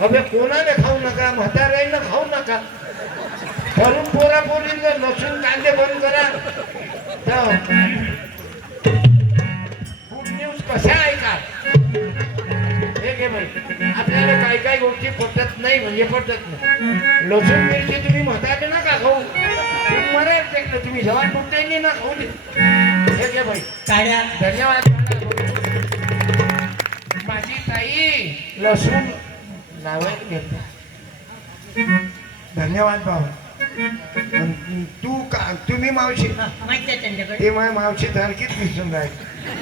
હવે कोणाने खाऊ नका म्हाताऱ्यांना खाऊ नका. तरुण पोरा पोरींना लसूण कांदे बंद करा. गुड न्यूज कशा ऐका हे घे बाई. आपल्याला काही काही गोष्टी पटत नाही म्हणजे पटत नाही. लसूण मिरची तुम्ही म्हातारे नका खाऊ. तुम्ही ते तुम्ही जवान मोठ्यांनी ना खाऊ हे घे काळ्या धन्यवाद. माझी ताई लसूण धन्यवाद अन तू का तुम्ही मावशी. त्यांच्याकडे. ते माझ्या मावशी सारखीच दिसून राहील.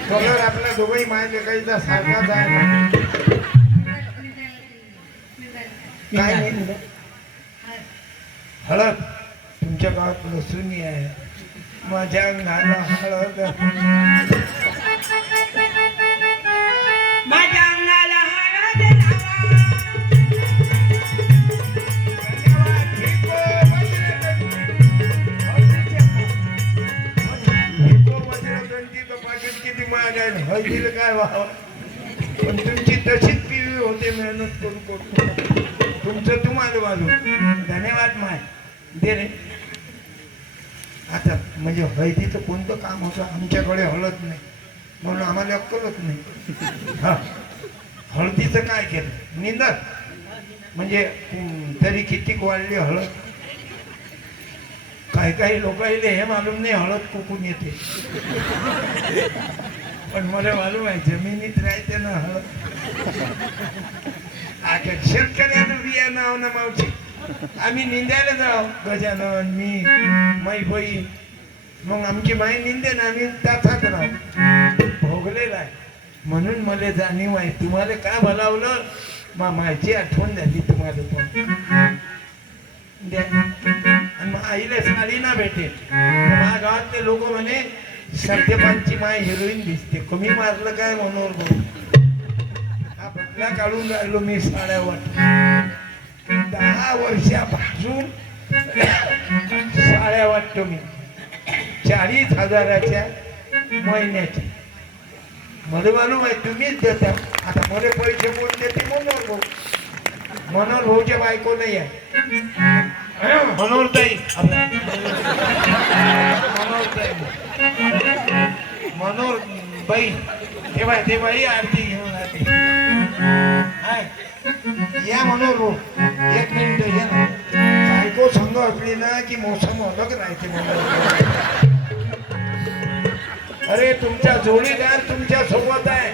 कलर आपल्या दोघंही माझ्या काहीचा सारखाच आहे ना. काय नाही. हळद. तुमच्या गावात लसूण आहे. माझ्या अंगाला हळद. हळदीला काय व्हावं पण तुमची तशीच पिवी होते मेहनत करून करून. तुमचं तुम्हाला बाजू धन्यवाद माय. दे रे. आता म्हणजे हळदीचं कोणतं काम होतं आमच्याकडे हळद नाही. म्हणून आम्हाला अक्कलच नाही. हा. हळदीचं काय केलं? निंदा म्हणजे तरी कितीक वाढली हळद? काही काही लोकांना हे मालूम नाही हळद कुकून येते. पण मला मालूम आहे जमिनीत राहते ना. आता शेतकऱ्यानं बिया नाव ना मावशी. आम्ही निंदायला जाऊ गजानन मी माई बहीण. मग आमची माई निंदे ना आम्ही त्याचाच राहू. भोगलेला आहे. म्हणून मला जाणीव आहे तुम्हाला का भलावलं मा माझी आठवण झाली तुम्हाला पण. द्या. आणि मग आईला साडी ना भेटेल. माझ्या गावातले लोक म्हणे सत्यपानची माय हिरोईन दिसते. कमी मारलं काय भाऊ? हा काढून राहिलो मी साड्यावर. दहा वर्षापासून साड्या वाटतो मी. चाळीस हजाराच्या महिन्याच्या मला मालूम आहे तुम्हीच देता. आता मला पैसे कोण देते मनोहर भाऊ? मनोहर भाऊच्या बायको नाही आहे. मनोहर ताई मनोहर ताई मनोहर बाई ते बाई ते बाई आरती घेऊन हाय. या मनोहर भाऊ एक मिनिट या ना. बायको संघ असली ना की मोसम अलग राहते मनोर अरे तुमच्या जोडीदार तुमच्यासोबत आहे.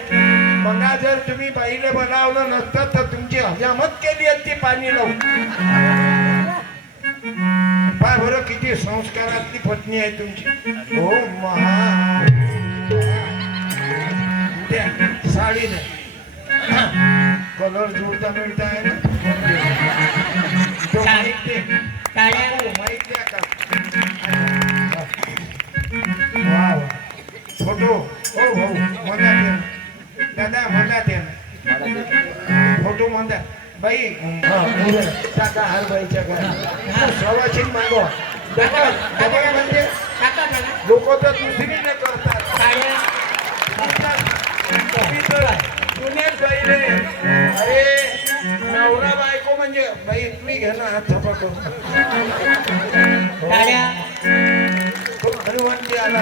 मगा जर तुम्ही बाईला बनावलं नसतं तर तुमची हजामत केली असती पाणी लावून पाय बरं किती संस्कारातली पत्नी आहे तुमची हो महा द्या, साडी द्या कलर जुळता मिळता आहे ना तो माईक दे काळ्या हो, माईक द्या का वा वा फोटो हो भाऊ म्हणा ते दादा म्हणा ते फोटो म्हणा बाई हा, टाका हार बाईच्या घरात सवाशीन मागवा डबल डबल म्हणजे? काका काका लोक तर दुसरीने करतात. पुण्यात जाईले. अरे नवरा बायको म्हणजे बाई तुम्ही घ्या ना हात करून. काळ्या तो हनुमानजी आला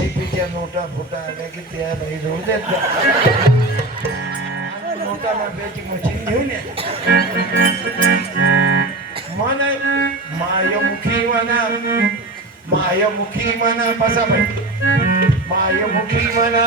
फक्त नोटा फुटा आल्या की त्या नाही जवळ देत. नोटा मागायची मशीन घेऊन या. मन मायमुखी म्हणा मायमुखी म्हणा बसा बाई. मायमुखी म्हणा